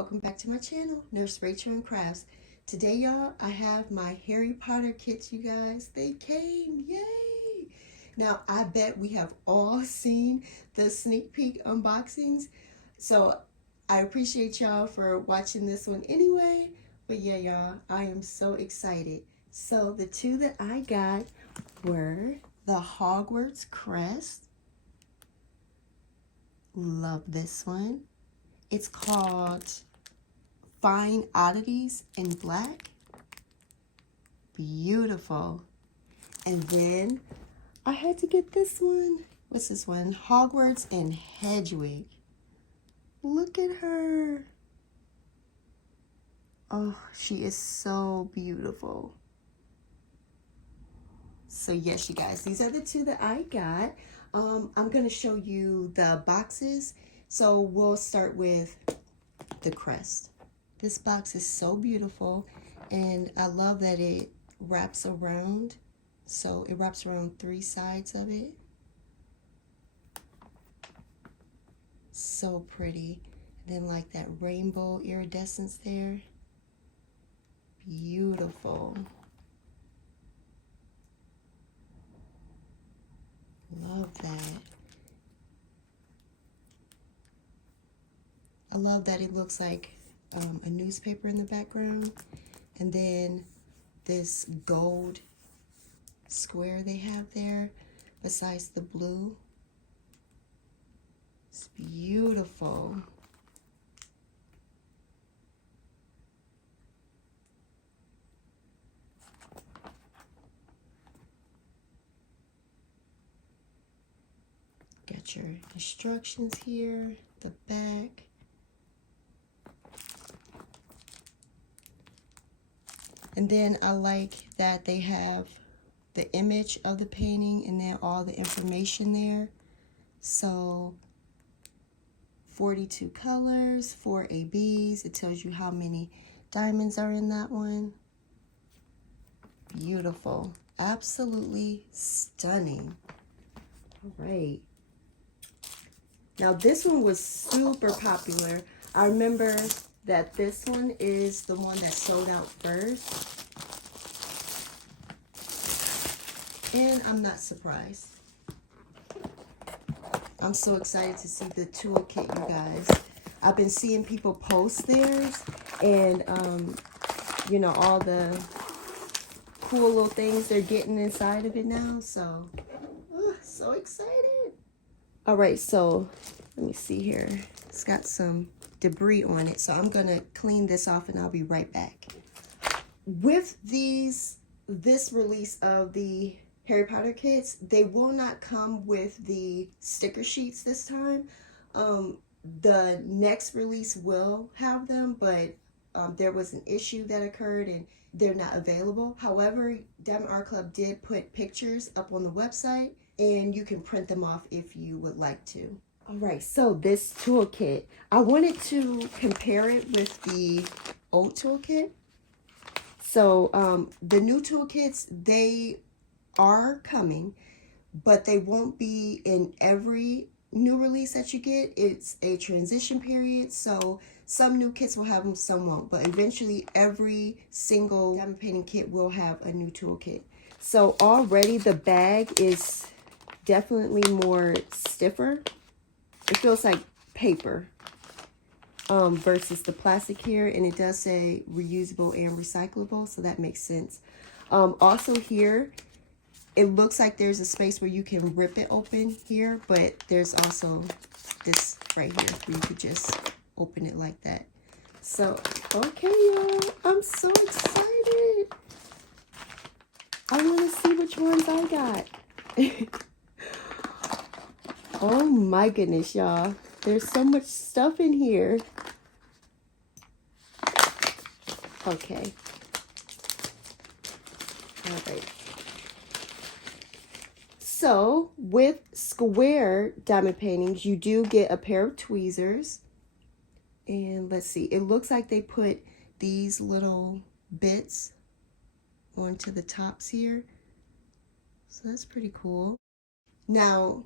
welcome back to my channel, Nurserachelbsnrn Crafts. Today, y'all, I have my Harry Potter kits, you guys. They came, yay! Now, I bet we have all seen the sneak peek unboxings, so I appreciate y'all for watching this one anyway. But yeah, y'all, I am so excited. So the two that I got were the Hogwarts Crest. Love this one. It's called Fine Oddities in Black. Beautiful. And then I had to get this one. What's this one? Hogwarts and Hedwig. Look at her. Oh, she is so beautiful. So yes, you guys, these are the two that I got. I'm going to show you the boxes. So we'll start with the crest. This box is so beautiful, and I love that it wraps around. So it wraps around 3 sides of it. So pretty. And then like that rainbow iridescence there. Beautiful. Love that. I love that it looks like a newspaper in the background. And then this gold square they have there besides the blue. It's beautiful. Got your instructions here, the back. And then I like that they have the image of the painting and then all the information there. So 42 colors, 4 ABs. It tells you how many diamonds are in that one. Beautiful. Absolutely stunning. All right. Now this one was super popular. I remember that this one is the one that sold out first. And I'm not surprised. I'm so excited to see the toolkit, you guys. I've been seeing people post theirs and, you know, all the cool little things they're getting inside of it now. So, so excited. All right, so let me see here. It's got some debris on it, so I'm gonna clean this off and I'll be right back. With this release of the Harry Potter kits, they will not come with the sticker sheets this time. The next release will have them, but there was an issue that occurred and they're not available. However, Diamond Art Club did put pictures up on the website and you can print them off if you would like to. All right, so this toolkit, I wanted to compare it with the old toolkit. So the new toolkits, they are coming, but they won't be in every new release that you get. It's a transition period, so some new kits will have them, some won't, but eventually every single diamond painting kit will have a new toolkit. So already the bag is definitely more stiffer. It feels like paper versus the plastic here, and it does say reusable and recyclable, so that makes sense. Also here, it looks like there's a space where you can rip it open here, but there's also this right here where you could just open it like that. So, okay, y'all, I'm so excited. I want to see which ones I got. Oh my goodness, y'all. There's so much stuff in here. Okay. All right. So with square diamond paintings, you do get a pair of tweezers. And let's see, it looks like they put these little bits onto the tops here. So that's pretty cool. Now,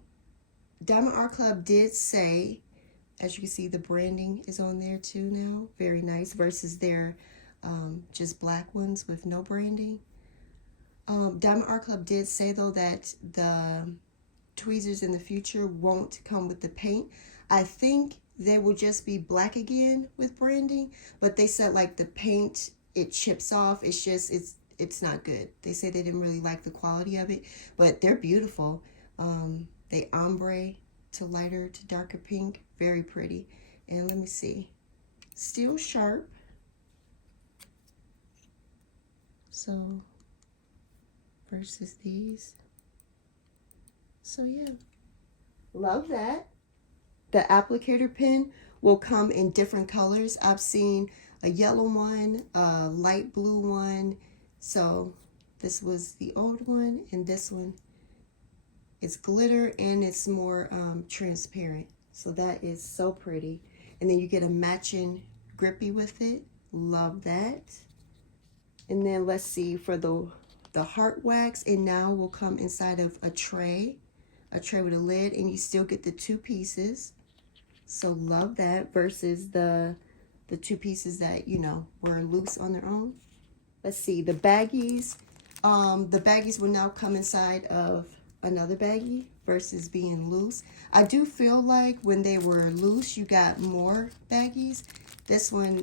Diamond Art Club did say As you can see, the branding is on there too now. Very nice versus their just black ones with no branding. Diamond Art Club did say though that the tweezers in the future won't come with the paint. I think they will just be black again with branding, but they said like the paint, it chips off. It's just, it's not good. They say they didn't really like the quality of it, but they're beautiful. They ombre to lighter to darker pink, very pretty. And let me see, still sharp. So versus these. So yeah, love that. The applicator pen will come in different colors. I've seen a yellow one, a light blue one. So this was the old one, and this one, it's glitter and it's more transparent. So that is so pretty. And then you get a matching grippy with it. Love that. And then let's see, for the heart wax, it now will come inside of a tray with a lid, and you still get the 2 pieces. So love that versus the 2 pieces that, you know, were loose on their own. Let's see, the baggies. The baggies will now come inside of another baggie versus being loose. I do feel like when they were loose, you got more baggies. This one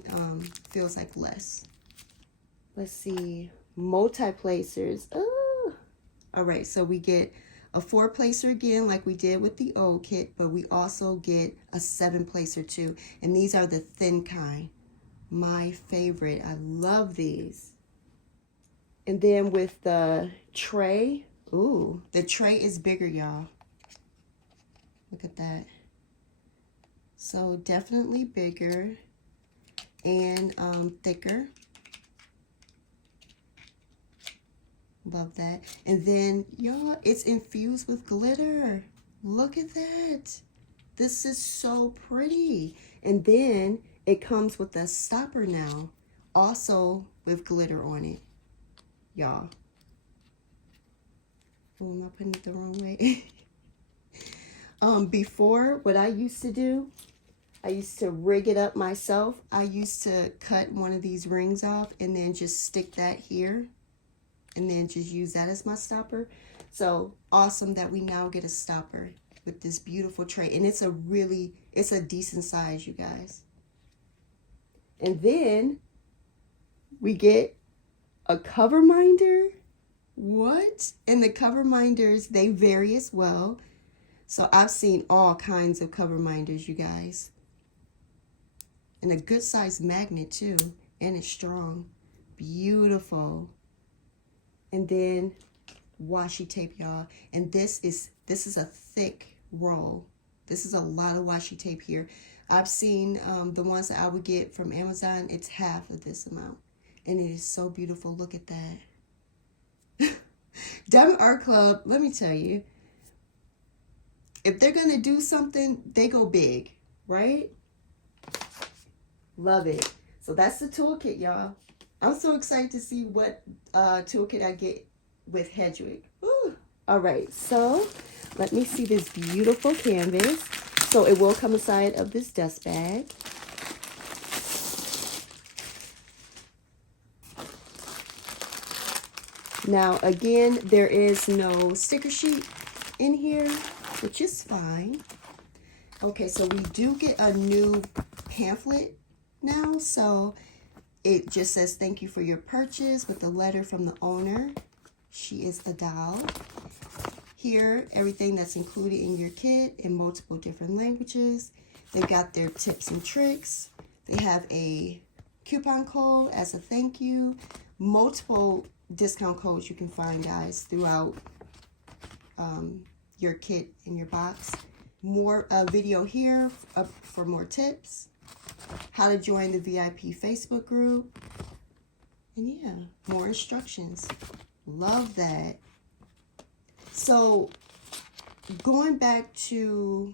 feels like less. Let's see, multi-placers. Oh. All right, so we get a 4-placer again, like we did with the old kit, but we also get a 7-placer too. And these are the thin kind. My favorite. I love these. And then with the tray, ooh, the tray is bigger, y'all. Look at that. So definitely bigger and thicker. Love that. And then, y'all, it's infused with glitter. Look at that. This is so pretty. And then it comes with a stopper now, also with glitter on it. Y'all. Oh, am I putting it the wrong way? Before, what I used to do, I used to rig it up myself. I used to cut one of these rings off and then just stick that here, and then just use that as my stopper. So awesome that we now get a stopper with this beautiful tray. And it's a decent size, you guys. And then we get a cover minder. What? And the cover minders, they vary as well. So I've seen all kinds of cover minders, you guys. And a good size magnet too. And it's strong. Beautiful. And then washi tape, y'all. And this is a thick roll. This is a lot of washi tape here. I've seen the ones that I would get from Amazon. It's half of this amount. And it is so beautiful. Look at that. Diamond Art Club, let me tell you, if they're going to do something, they go big, right? Love it. So that's the toolkit, y'all. I'm so excited to see what toolkit I get with Hedwig. Ooh. All right, so let me see this beautiful canvas. So it will come inside of this dust bag. Now, again, there is no sticker sheet in here, which is fine. Okay, so we do get a new pamphlet now. So it just says, thank you for your purchase, with a letter from the owner. She is a doll. Here, everything that's included in your kit in multiple different languages. They've got their tips and tricks. They have a coupon code as a thank you. Multiple discount codes you can find, guys, throughout your kit in your box. More video here for more tips. How to join the VIP Facebook group. And yeah, more instructions. Love that. So going back to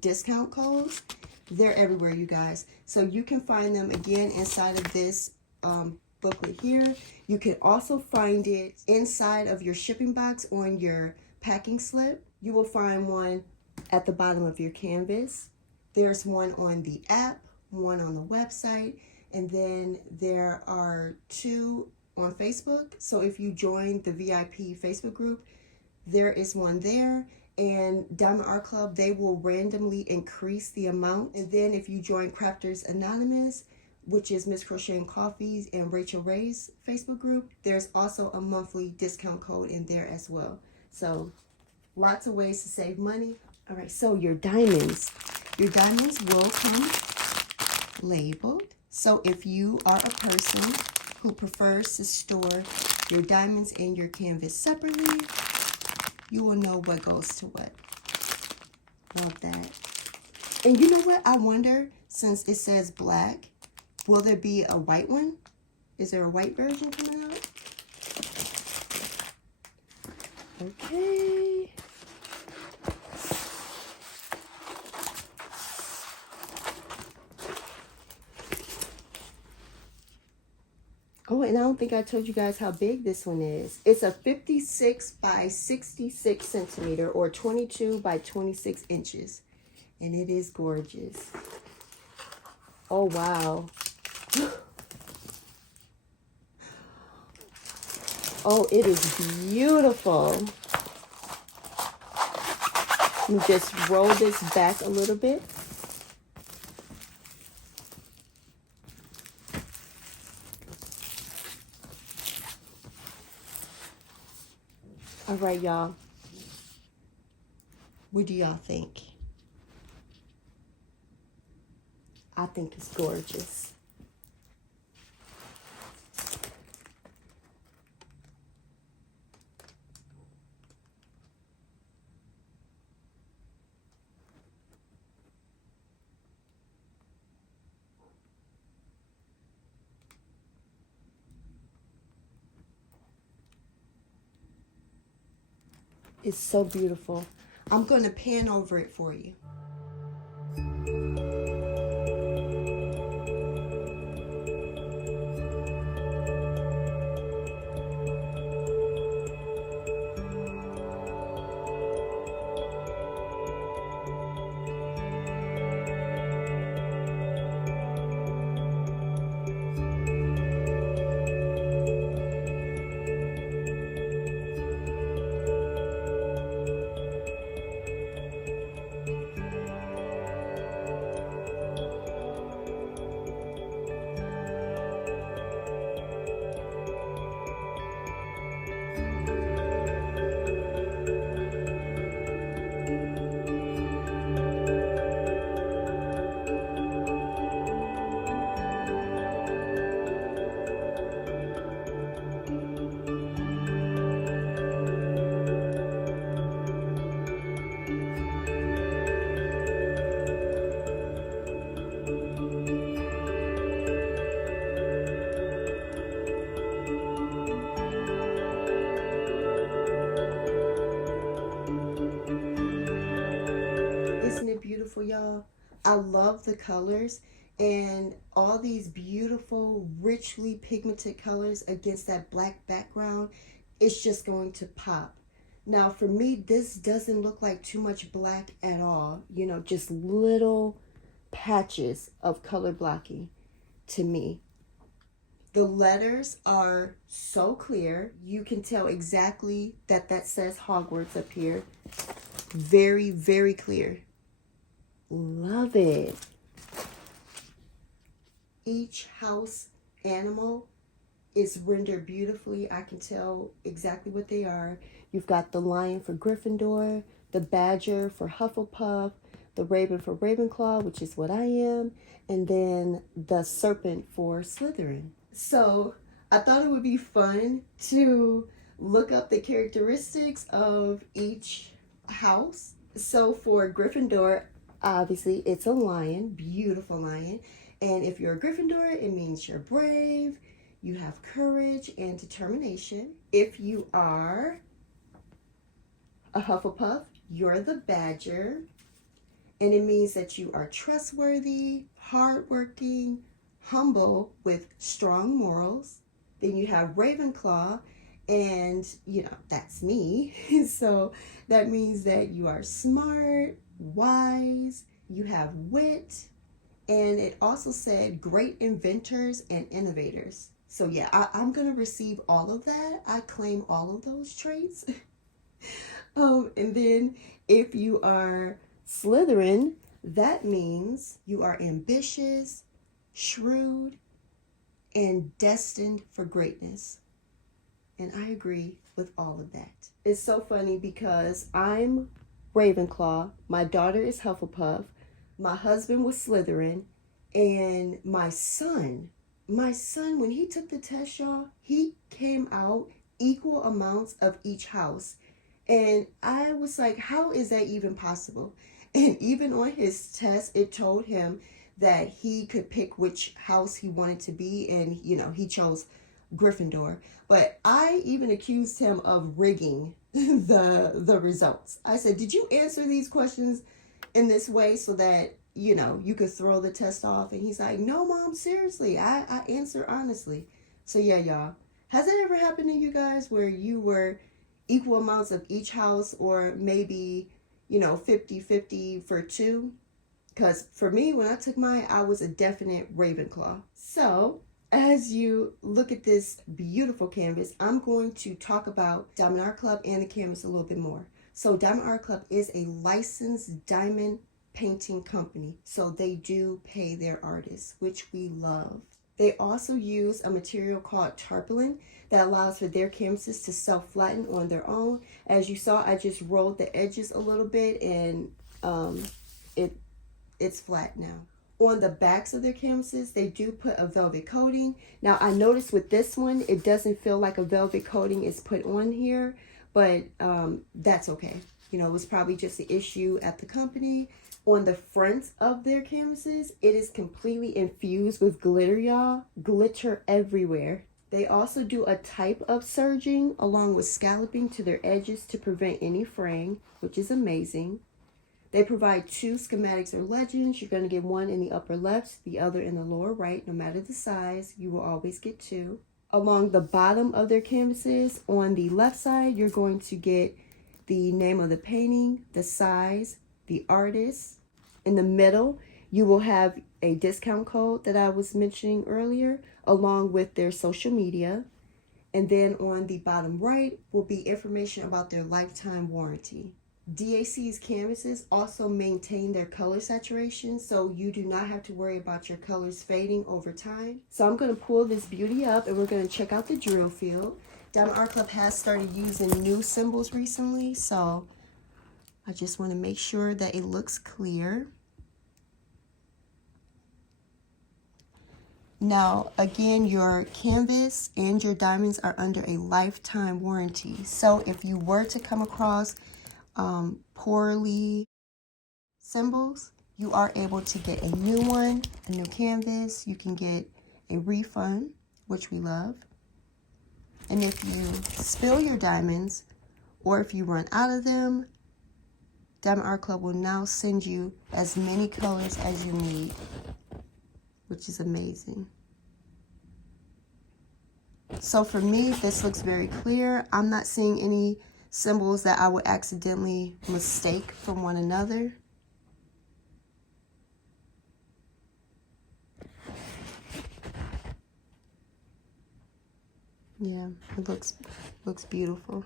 discount codes, they're everywhere, you guys. So you can find them again inside of this booklet here. You can also find it inside of your shipping box on your packing slip. You will find one at the bottom of your canvas. There's one on the app, one on the website, and then there are 2 on Facebook. So if you join the VIP Facebook group, there is one there. And Diamond Art Club, they will randomly increase the amount. And then if you join Crafters Anonymous, which is Miss Crocheting Coffee's and Rachel Ray's Facebook group, there's also a monthly discount code in there as well. So lots of ways to save money. All right, so your diamonds will come labeled. So if you are a person who prefers to store your diamonds and your canvas separately, you will know what goes to what. Love that. And you know what? I wonder, since it says black, will there be a white one? Is there a white version coming out? Okay. Oh, and I don't think I told you guys how big this one is. It's a 56 by 66 centimeter or 22 by 26 inches. And it is gorgeous. Oh, wow. Oh, it is beautiful. Let me just roll this back a little bit. All right, y'all. What do y'all think? I think it's gorgeous. It's so beautiful. I'm going to pan over it for you. Isn't it beautiful, y'all? I love the colors and all these beautiful, richly pigmented colors against that black background. It's just going to pop. Now, for me, this doesn't look like too much black at all. You know, just little patches of color blocking to me. The letters are so clear. You can tell exactly that says Hogwarts up here. Very, very clear. Love it. Each house animal is rendered beautifully. I can tell exactly what they are. You've got the lion for Gryffindor, the badger for Hufflepuff, the raven for Ravenclaw, which is what I am, and then the serpent for Slytherin. So I thought it would be fun to look up the characteristics of each house. So for Gryffindor, obviously it's a lion, beautiful lion. And if you're a Gryffindor, it means you're brave, you have courage and determination. If you are a Hufflepuff, you're the badger. And it means that you are trustworthy, hardworking, humble, with strong morals. Then you have Ravenclaw, and you know, that's me. So that means that you are smart, wise, you have wit, and it also said great inventors and innovators. So yeah, I'm going to receive all of that. I claim all of those traits. And then if you are Slytherin, that means you are ambitious, shrewd, and destined for greatness. And I agree with all of that. It's so funny because I'm Ravenclaw, my daughter is Hufflepuff, my husband was Slytherin, and my son, when he took the test, y'all, he came out equal amounts of each house. And I was like, how is that even possible? And even on his test, it told him that he could pick which house he wanted to be. And, you know, he chose Gryffindor. But I even accused him of rigging the results. I said, did you answer these questions in this way so that, you know, you could throw the test off? And he's like, no, Mom, seriously, I answer honestly. So yeah, y'all, has it ever happened to you guys where you were equal amounts of each house, or maybe, you know, 50-50 for two? Because for me, when I took mine, I was a definite Ravenclaw. So as you look at this beautiful canvas, I'm going to talk about Diamond Art Club and the canvas a little bit more. So Diamond Art Club is a licensed diamond painting company. So they do pay their artists, which we love. They also use a material called tarpaulin that allows for their canvases to self-flatten on their own. As you saw, I just rolled the edges a little bit, and it's flat now. On the backs of their canvases, they do put a velvet coating. Now, I noticed with this one, it doesn't feel like a velvet coating is put on here, but that's okay. You know, it was probably just the issue at the company. On the front of their canvases, it is completely infused with glitter, y'all. Glitter everywhere. They also do a type of serging along with scalloping to their edges to prevent any fraying, which is amazing. They provide 2 schematics or legends. You're going to get one in the upper left, the other in the lower right. No matter the size, you will always get 2. Along the bottom of their canvases, on the left side, you're going to get the name of the painting, the size, the artist. In the middle, you will have a discount code that I was mentioning earlier, along with their social media. And then on the bottom right will be information about their lifetime warranty. DAC's canvases also maintain their color saturation, so you do not have to worry about your colors fading over time. So I'm going to pull this beauty up and we're going to check out the drill field. Diamond Art Club has started using new symbols recently, so I just want to make sure that it looks clear. Now, again, your canvas and your diamonds are under a lifetime warranty. So if you were to come across poorly symbols, you are able to get a new one, a new canvas. You can get a refund, which we love. And if you spill your diamonds, or if you run out of them, Diamond Art Club will now send you as many colors as you need, which is amazing. So for me, this looks very clear. I'm not seeing any symbols that I would accidentally mistake from one another. Yeah, it looks beautiful.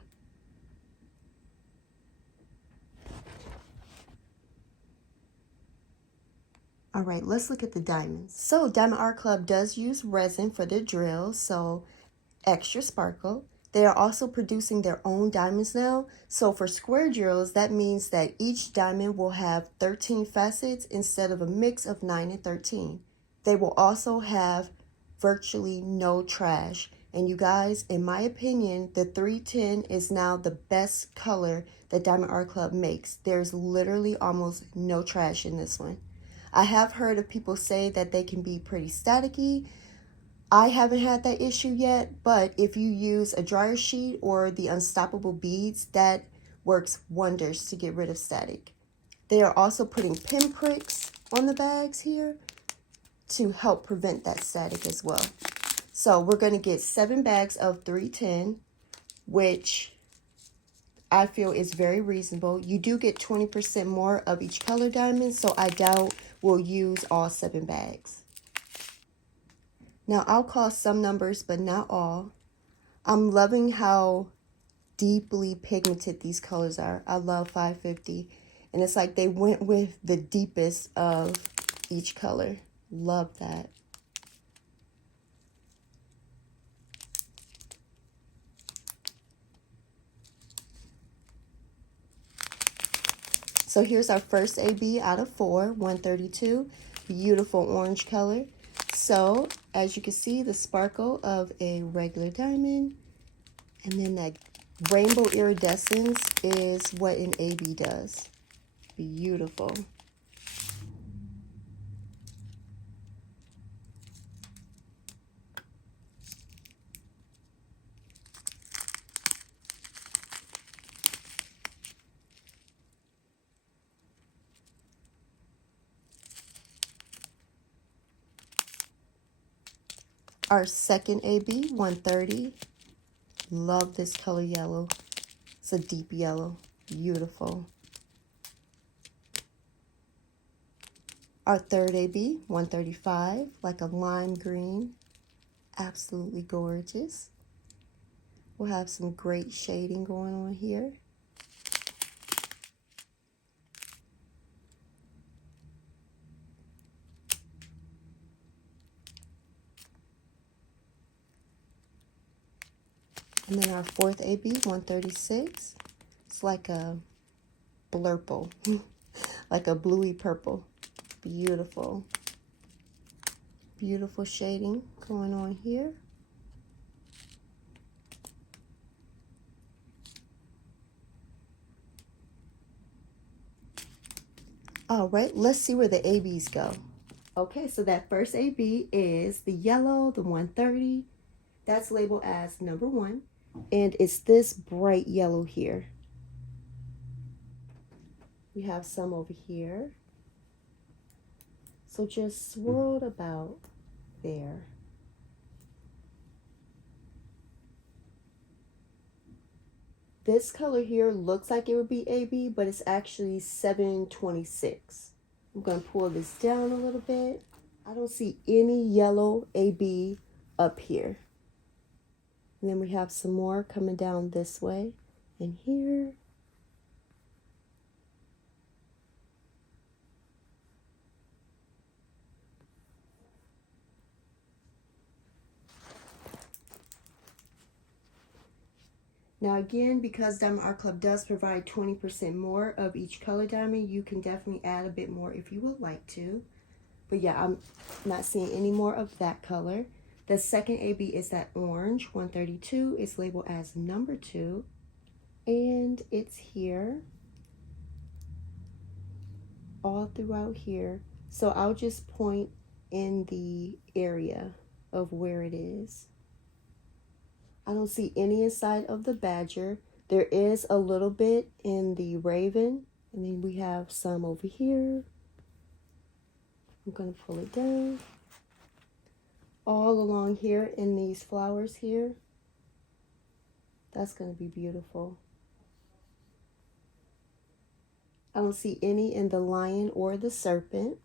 All right, let's look at the diamonds. So Diamond Art Club does use resin for their drills, so extra sparkle. They are also producing their own diamonds now. So for square drills, that means that each diamond will have 13 facets instead of a mix of 9 and 13. They will also have virtually no trash. And you guys, in my opinion, the 310 is now the best color that Diamond Art Club makes. There's literally almost no trash in this one. I have heard of people say that they can be pretty staticky. I haven't had that issue yet, but if you use a dryer sheet or the unstoppable beads, that works wonders to get rid of static. They are also putting pinpricks on the bags here to help prevent that static as well. So we're going to get 7 bags of 310, which I feel is very reasonable. You do get 20% more of each color diamond, so I doubt we'll use all 7 bags. Now, I'll call some numbers, but not all. I'm loving how deeply pigmented these colors are. I love 550. And it's like they went with the deepest of each color. Love that. So here's our first AB out of 4, 132. Beautiful orange color. So as you can see, the sparkle of a regular diamond, and then that rainbow iridescence is what an AB does. Beautiful. Our second AB, 130. Love this color yellow. It's a deep yellow. Beautiful. Our third AB, 135, like a lime green. Absolutely gorgeous. We'll have some great shading going on here. And then our fourth AB, 136. It's like a blurple, like a bluey purple. Beautiful. Beautiful shading going on here. All right, let's see where the ABs go. Okay, so that first AB is the yellow, the 130. That's labeled as number 1. And it's this bright yellow here. We have some over here. So just swirl it about there. This color here looks like it would be AB, but it's actually 726. I'm going to pull this down a little bit. I don't see any yellow AB up here. And then we have some more coming down this way and here. Now again, because Diamond Art Club does provide 20% more of each color diamond, you can definitely add a bit more if you would like to. But yeah, I'm not seeing any more of that color. The second AB is that orange, 132. It's labeled as number 2. And it's here. All throughout here. So I'll just point in the area of where it is. I don't see any inside of the badger. There is a little bit in the raven. And then we have some over here. I'm going to pull it down. All along here in these flowers here. That's going to be beautiful. I don't see any in the lion or the serpent.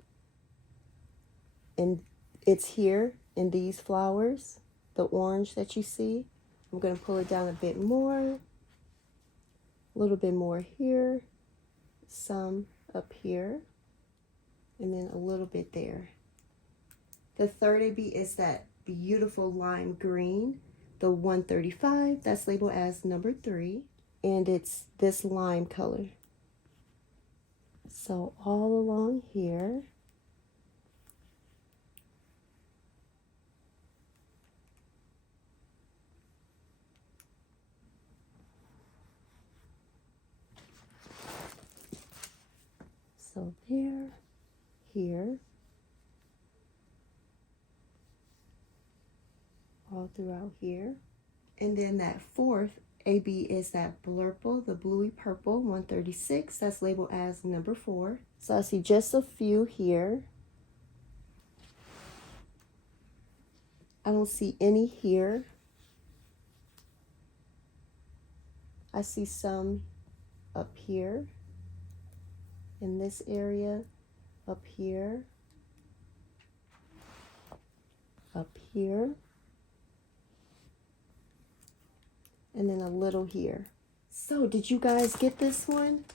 And it's here in these flowers, the orange that you see. I'm going to pull it down a bit more. A little bit more here. Some up here. And then a little bit there. The third AB is that beautiful lime green, the 135. That's labeled as number 3. And it's this lime color. So all along here. So there, here, all throughout here. And then that fourth AB is that blurple, the bluey purple, 136. That's labeled as number 4. So I see just a few here. I don't see any here. I see some up here in this area, up here, up here, and then a little here. So did you guys get this one?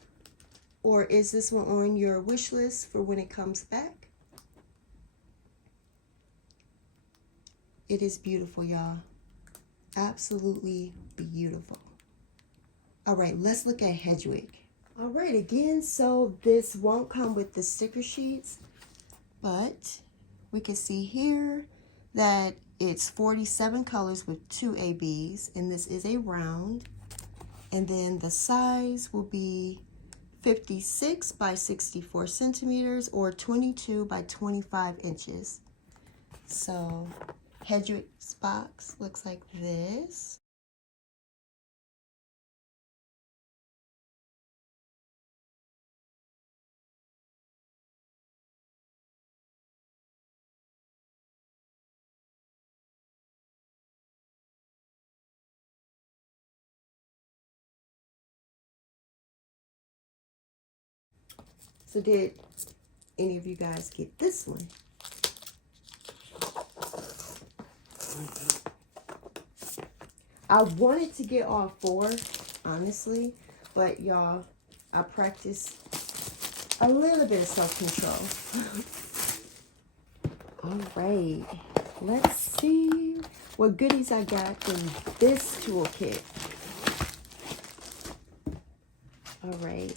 Or is this one on your wish list for when it comes back? It is beautiful, y'all. Absolutely beautiful. All right, let's look at Hedwig. All right, again, so this won't come with the sticker sheets, but we can see here that it's 47 colors with 2 ABs, and this is a round. And then the size will be 56 by 64 centimeters or 22 by 25 inches. So Hedwig's box looks like this. So did any of you guys get this one? I wanted to get all 4, honestly, but y'all, I practice a little bit of self-control. All right, let's see what goodies I got from this toolkit. All right.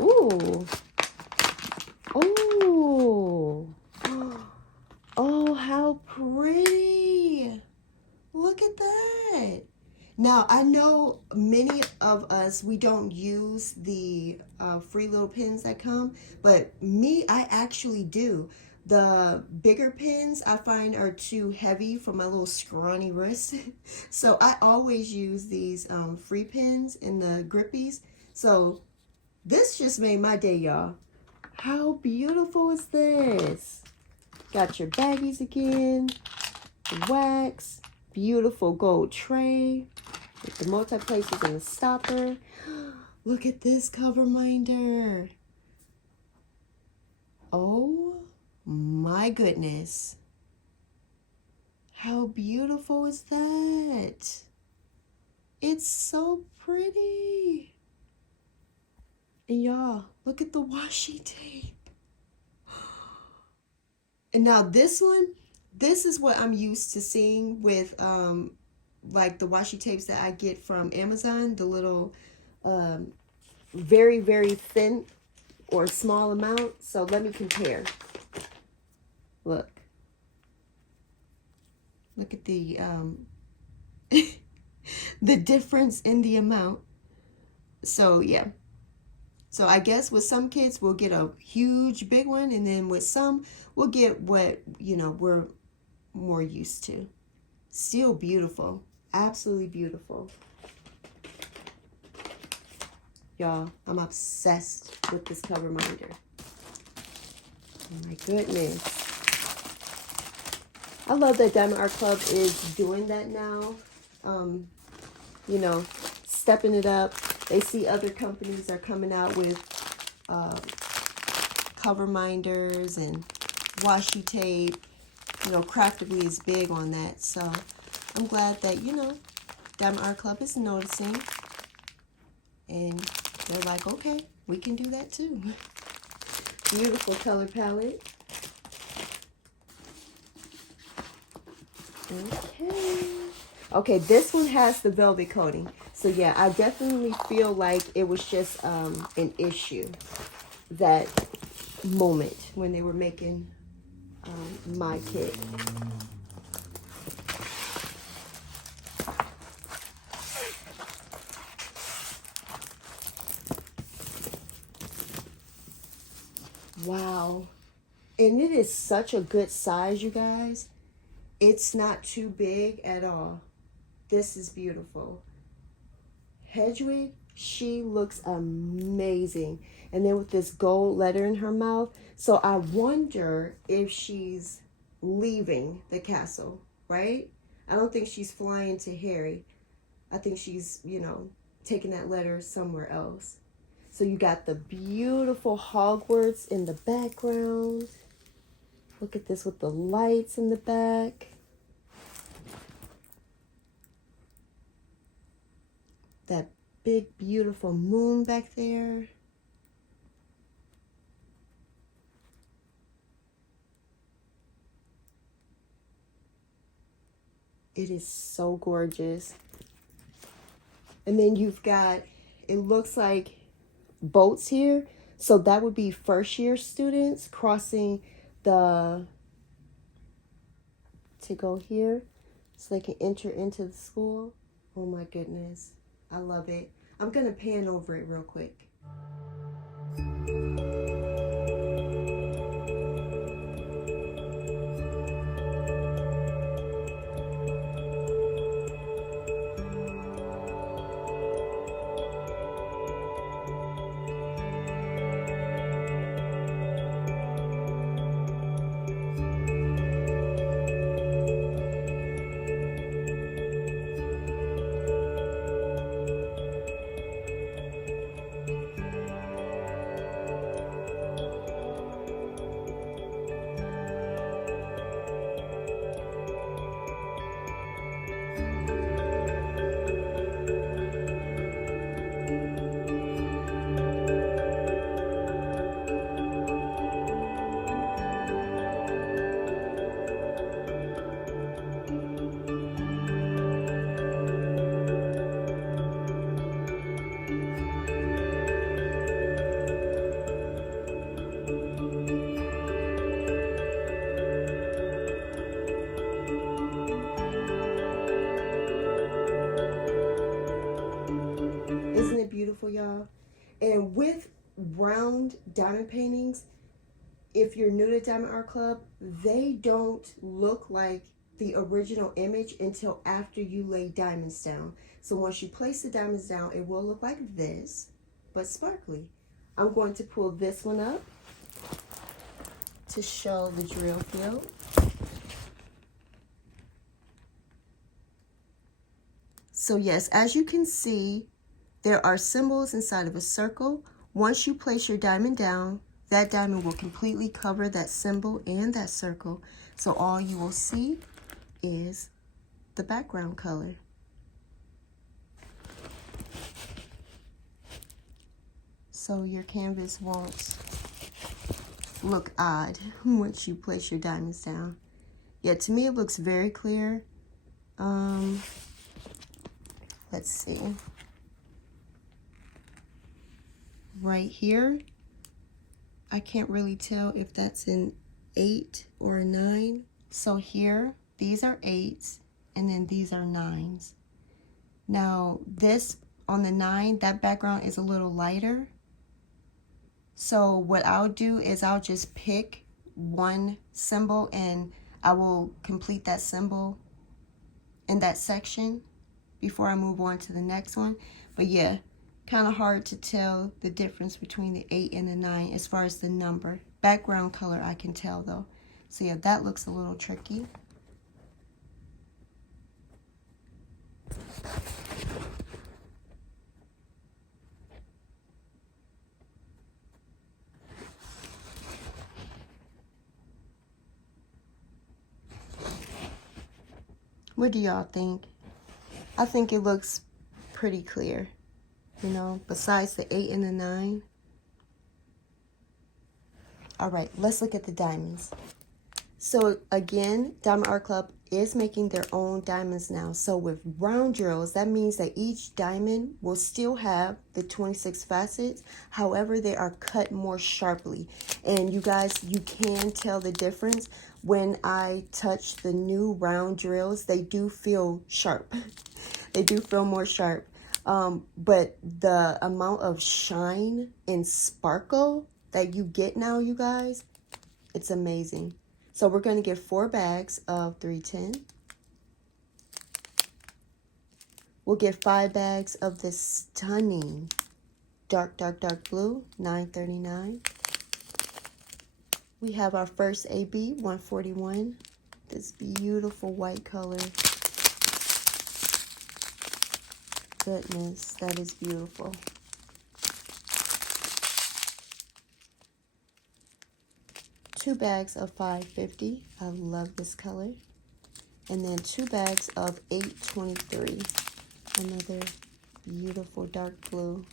Ooh. Oh. Oh, how pretty. Look at that. Now, I know many of us, we don't use the free little pins that come, but me, I actually do. The bigger pins I find are too heavy for my little scrawny wrist. So I always use these free pins in the grippies. So this just made my day, y'all. How beautiful is this? Got your baggies again, the wax, beautiful gold tray with the multi-places and the stopper. Look at this cover minder. Oh my goodness. How beautiful is that? It's so pretty. And y'all, look at the washi tape. And now this one, this is what I'm used to seeing with like the washi tapes that I get from Amazon, the little very, very thin or small amount. So let me compare. Look. Look at the the difference in the amount. So yeah. So I guess with some kids we'll get a huge big one, and then with some we'll get what, you know, we're more used to. Still beautiful. Absolutely beautiful. Y'all, I'm obsessed with this cover minder. Oh my goodness. I love that Diamond Art Club is doing that now. You know, stepping it up. They see other companies are coming out with cover minders and washi tape. You know, Craftibly is big on that. So I'm glad that, you know, Diamond Art Club is noticing. And they're like, okay, we can do that too. Beautiful color palette. Okay. Okay, this one has the velvet coating. So yeah, I definitely feel like it was just an issue that moment when they were making my kit. Wow. And it is such a good size, you guys. It's not too big at all. This is beautiful. Hedwig, she looks amazing. And then with this gold letter in her mouth. So I wonder if she's leaving the castle, right? I don't think she's flying to Harry. I think she's, you know, taking that letter somewhere else. So you got the beautiful Hogwarts in the background. Look at this with the lights in the back. That big, beautiful moon back there. It is so gorgeous. And then you've got, it looks like boats here. So that would be first year students crossing to go here so they can enter into the school. Oh my goodness. I love it. I'm going to pan over it real quick. Isn't it beautiful, y'all? And with round diamond paintings, if you're new to Diamond Art Club, they don't look like the original image until after you lay diamonds down. So once you place the diamonds down, it will look like this, but sparkly. I'm going to pull this one up to show the drill field. So yes, as you can see, there are symbols inside of a circle. Once you place your diamond down, that diamond will completely cover that symbol and that circle. So all you will see is the background color. So your canvas won't look odd once you place your diamonds down. Yeah, to me it looks very clear. Let's see. Right here, I can't really tell if that's an 8 or a 9. So here, these are 8s, and then these are 9s. Now, this on the 9, that background is a little lighter. So what I'll do is I'll just pick one symbol, and I will complete that symbol in that section before I move on to the next one. But yeah, kind of hard to tell the difference between the 8 and the 9 as far as the number. Background color I can tell though. So yeah, that looks a little tricky. What do y'all think? I think it looks pretty clear, you know, besides the 8 and the 9. All right, let's look at the diamonds. So again, Diamond Art Club is making their own diamonds now. So with round drills, that means that each diamond will still have the 26 facets. However, they are cut more sharply. And you guys, you can tell the difference. When I touch the new round drills, they do feel sharp. They do feel more sharp. But the amount of shine and sparkle that you get now, you guys, it's amazing. So we're going to get 4 bags of 310. We'll get 5 bags of this stunning dark blue, $9.39. We have our first AB, $141. This beautiful white color. goodness, that is beautiful. Two bags of $5.50. I love this color. And then 2 bags of $8.23. Another beautiful dark blue.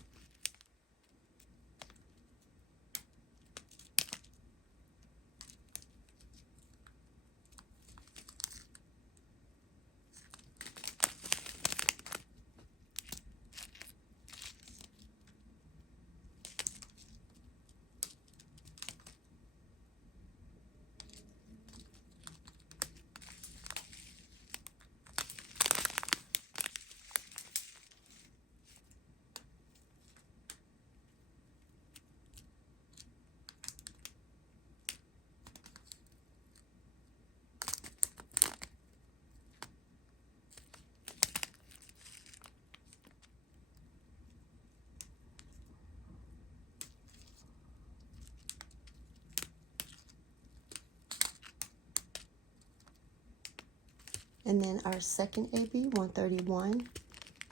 And then our second AB, 131,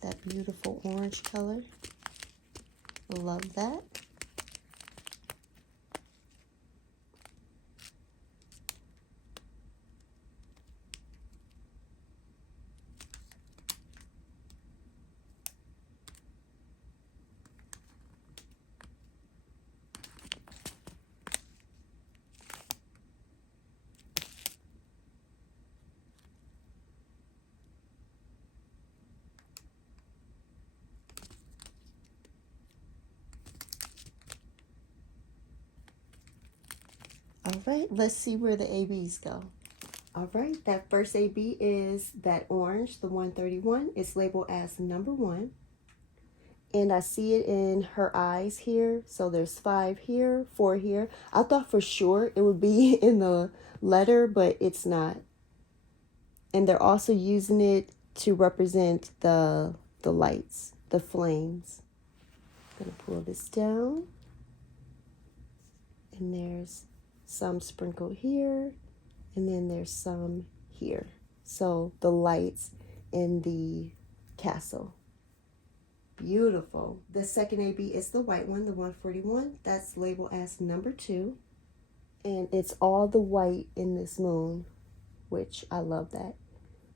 that beautiful orange color. Love that. All right, let's see where the ABs go. All right, that first AB is that orange, the 131. It's labeled as number 1. And I see it in her eyes here. So there's 5 here, 4 here. I thought for sure it would be in the letter, but it's not. And they're also using it to represent the lights, the flames. I'm gonna pull this down. And there's some sprinkled here, and then there's some here. So the lights in the castle. Beautiful. The second AB is the white one, the 141. That's labeled as number 2. And it's all the white in this moon, which I love that.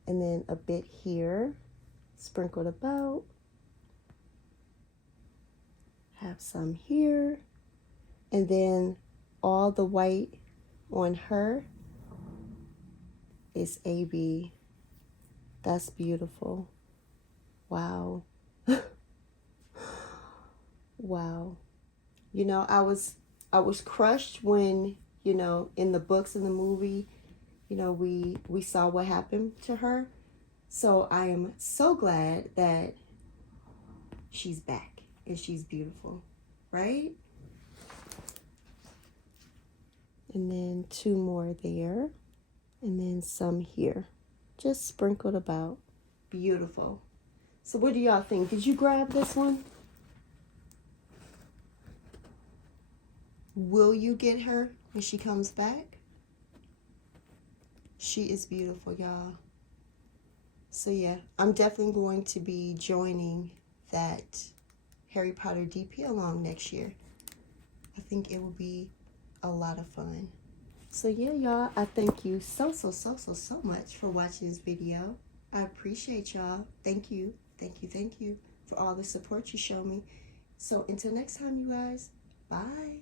And then a bit here, sprinkled about. Have some here. And then all the white on her is AB. That's beautiful. Wow. Wow. You know, I was crushed when, you know, in the books, in the movie, you know, we saw what happened to her. So I am so glad that she's back and she's beautiful, right? And then 2 more there, and then some here, just sprinkled about. Beautiful. So what do y'all think? Did you grab this one? Will you get her when she comes back? She is beautiful, y'all. So yeah, I'm definitely going to be joining that Harry Potter DP along next year. I think it will be a lot of fun. So yeah, y'all, I thank you so much for watching this video. I appreciate y'all. Thank you for all the support you show me. So until next time, you guys, bye.